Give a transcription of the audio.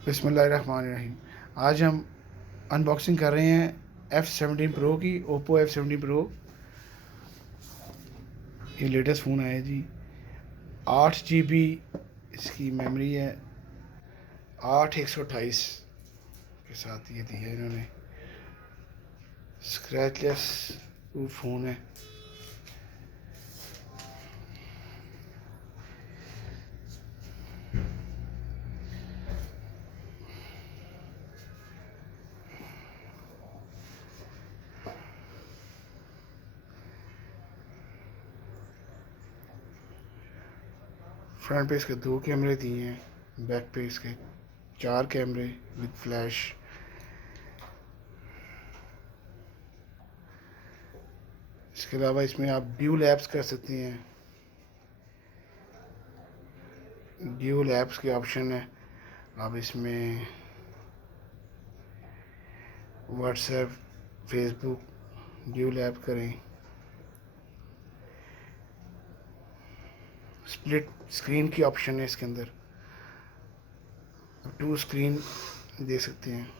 बिस्मिल्लाहिर्रहमानिर्रहीम। आज हम अनबॉक्सिंग कर रहे हैं F17 Pro की, ओप्पो F17 Pro। ये लेटेस्ट फ़ोन आया जी। 8 GB इसकी मेमोरी है, 8 128 के साथ ये दी है इन्होंने। स्क्रैचलेस फ़ोन है। फ्रंट पे इसके 2 कैमरे दिए हैं, बैक पे इसके 4 कैमरे विद फ्लैश। इसके अलावा इसमें आप ड्यूल ऐप्स कर सकते हैं। ड्यूल ऐप्स के ऑप्शन है। आप इसमें व्हाट्सएप, फेसबुक ड्यूल ऐप करें। स्प्लिट स्क्रीन की ऑप्शन है इसके अंदर, 2 स्क्रीन दे सकते हैं।